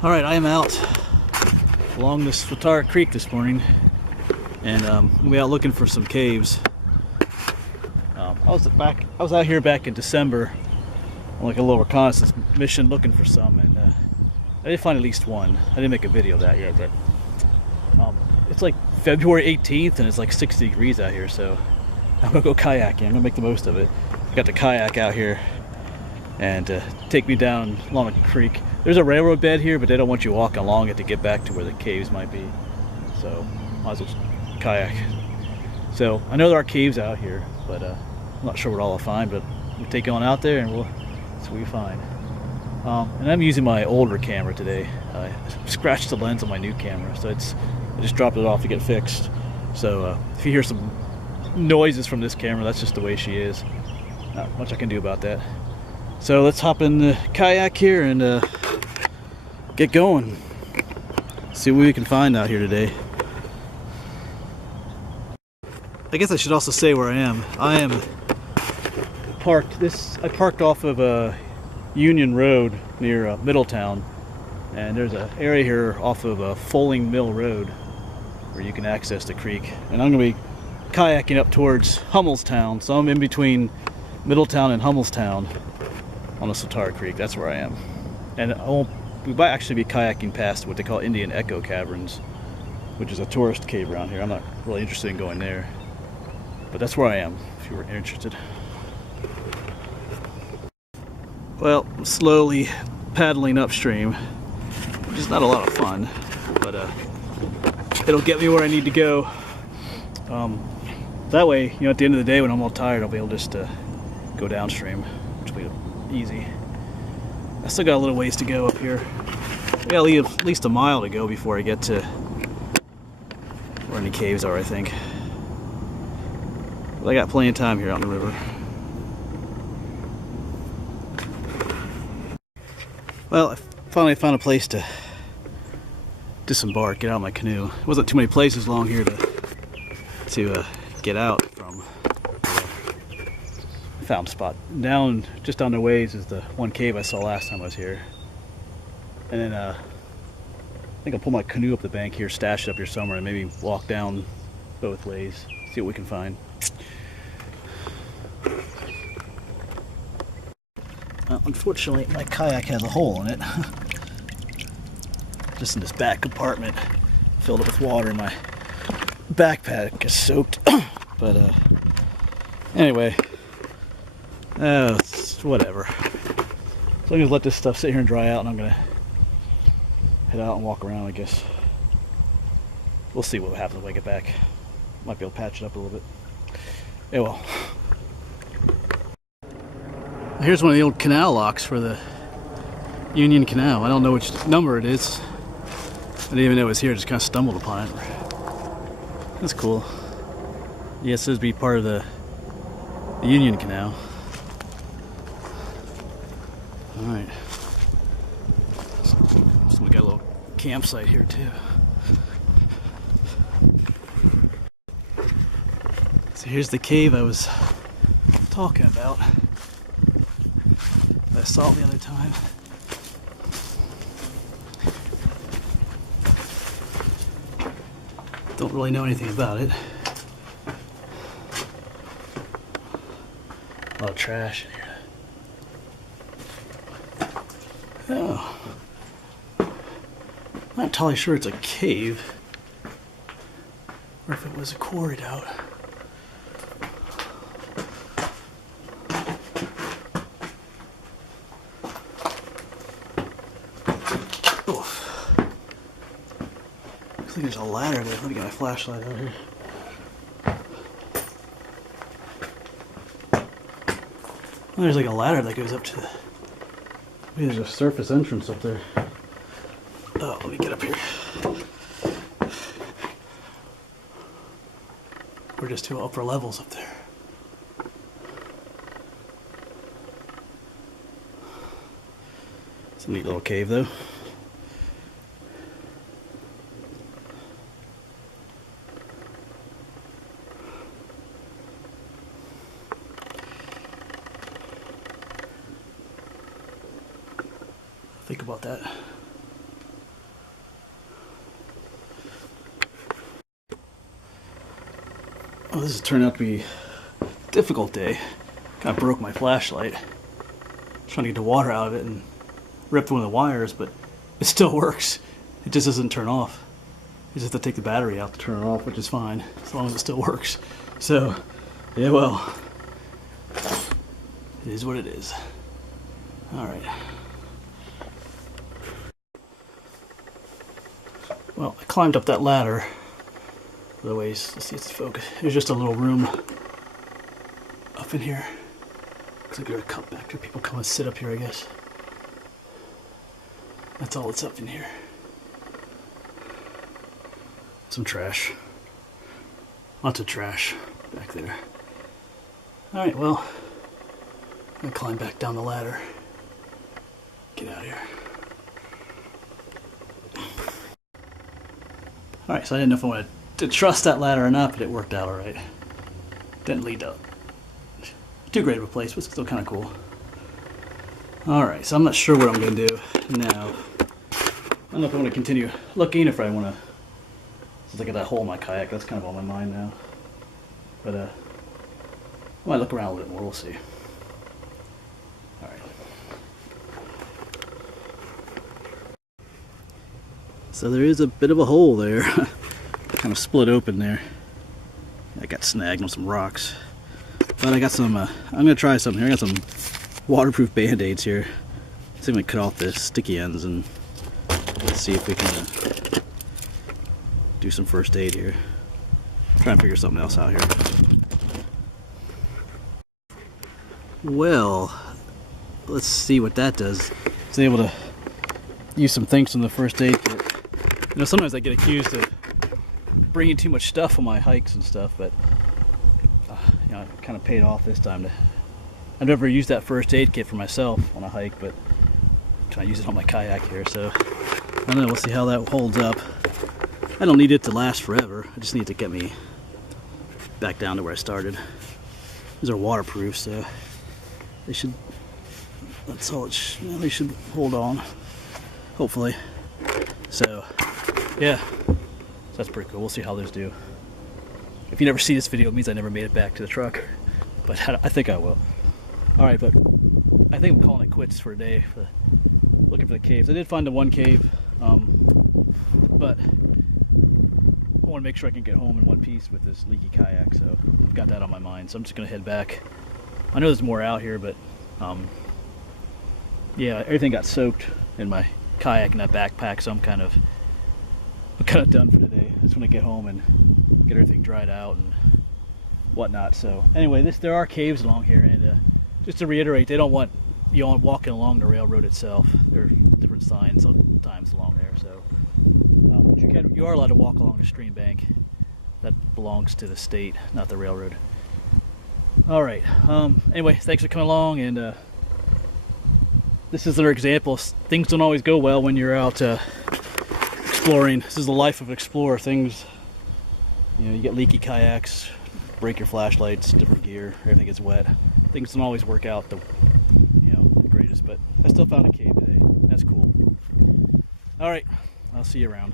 Alright, I am out along the Swatara Creek this morning, and I'm gonna be out looking for some caves. I was out here back in December on like a little reconnaissance mission looking for some, and I did find at least one. I didn't make a video of that yet, but it's like February 18th and it's like 60 degrees out here, so I'm gonna go kayaking. I'm gonna make the most of it. I got the kayak out here and take me down along a creek. There's a railroad bed here, but they don't want you walking along it to get back to where the caves might be, so might as well kayak. So I know there are caves out here, but I'm not sure what all I'll find, but we'll take you on out there and we'll see what we find. And I'm using my older camera today. I scratched the lens on my new camera, so I just dropped it off to get fixed. So if you hear some noises from this camera, that's just the way she is. Not much I can do about that. So let's hop in the kayak here and get going. See what we can find out here today. I guess I should also say where I am. I am parked. I parked off of Union Road near Middletown, and there's an area here off of Foaling Mill Road where you can access the creek. And I'm going to be kayaking up towards Hummelstown, so I'm in between Middletown and Hummelstown on the Swatara Creek. That's where I am. And we might actually be kayaking past what they call Indian Echo Caverns, which is a tourist cave around here. I'm not really interested in going there, but that's where I am if you were interested. Well, I'm slowly paddling upstream, which is not a lot of fun, but it'll get me where I need to go. That way, you know, at the end of the day when I'm all tired, I'll be able just to go downstream, which will be easy. I still got a little ways to go up here. I gotta leave at least a mile to go before I get to where any caves are, I think. But I got plenty of time here out on the river. Well, I finally found a place to disembark, get out of my canoe. There wasn't too many places along here to get out from. I found a spot. Just down the ways is the one cave I saw last time I was here. And then I think I'll pull my canoe up the bank here, stash it up here somewhere, and maybe walk down both ways, see what we can find. Well, unfortunately, my kayak has a hole in it. Just in this back compartment, filled up with water, and my backpack is soaked. But anyway, it's whatever. So I'm gonna let this stuff sit here and dry out, and I'm gonna head out and walk around, I guess. We'll see what happens when I get back. Might be able to patch it up a little bit. Yeah, well. Here's one of the old canal locks for the Union Canal. I don't know which number it is. I didn't even know it was here, just kind of stumbled upon it. That's cool. Yeah, it says to be part of the Union Canal. Alright. So we got a little campsite here too. So here's the cave I was talking about. I saw it the other time. Don't really know anything about it. A lot of trash in here. Oh. I'm not entirely sure it's a cave, or if it was quarried out. There's a ladder there. Let me get my flashlight out here. Well, there's like a ladder that goes up to the... Maybe there's a surface entrance up there. Oh, let me get up here. We're just two upper levels up there. It's a neat little cave though. Think about that. Well, this has turned out to be a difficult day. Kind of broke my flashlight. Trying to get the water out of it and ripped one of the wires, but it still works. It just doesn't turn off. You just have to take the battery out to turn it off, which is fine, as long as it still works. So, yeah, well, it is what it is. Alright. Well, I climbed up that ladder. Otherwise, let's see if it's focused. There's just a little room up in here. Looks like there's a cup back there. People come and sit up here, I guess. That's all that's up in here. Some trash. Lots of trash back there. Alright, well, I'm gonna climb back down the ladder. Get out of here. Alright, so I didn't know if I wanted to trust that ladder or not, but it worked out alright. Didn't lead to too great of a place, but it's still kind of cool. Alright, so I'm not sure what I'm going to do now. I don't know if I want to continue looking, if I want to look at that hole in my kayak. That's kind of on my mind now. But I might look around a little bit more, we'll see. Alright. So there is a bit of a hole there. Kind of split open there. I got snagged on some rocks. But I got some, I'm going to try something here. I got some waterproof band-aids here. See if we can cut off the sticky ends and let's see if we can do some first aid here. Try and figure something else out here. Well, let's see what that does. I was able to use some things from the first aid kit. You know, sometimes I get accused of bringing too much stuff on my hikes and stuff, but you know, it kind of paid off this time. I've never used that first aid kit for myself on a hike, but I'm trying to use it on my kayak here, so I don't know, we'll see how that holds up. I don't need it to last forever, I just need it to get me back down to where I started. These are waterproof, so they should, that's all it they should hold on, hopefully. So, yeah, so that's pretty cool. We'll see how those do. If you never see this video, it means I never made it back to the truck, but I think I will. Alright, but I think I'm calling it quits for a day, for looking for the caves. I did find the one cave, but I want to make sure I can get home in one piece with this leaky kayak, so I've got that on my mind, so I'm just going to head back. I know there's more out here, but yeah, everything got soaked in my kayak and that backpack, so I'm kind of done for today. I just want to get home and get everything dried out and whatnot. So anyway, there are caves along here, and just to reiterate, they don't want you walking along the railroad itself. There are different signs sometimes along there, so but you are allowed to walk along the stream bank. That belongs to the state, not the railroad. All right, anyway, thanks for coming along, and this is another example. Things don't always go well when you're out exploring. This is the life of an explorer. Things, you know, you get leaky kayaks, break your flashlights, different gear, everything gets wet. Things don't always work out the greatest, but I still found a cave today. That's cool. All right, I'll see you around.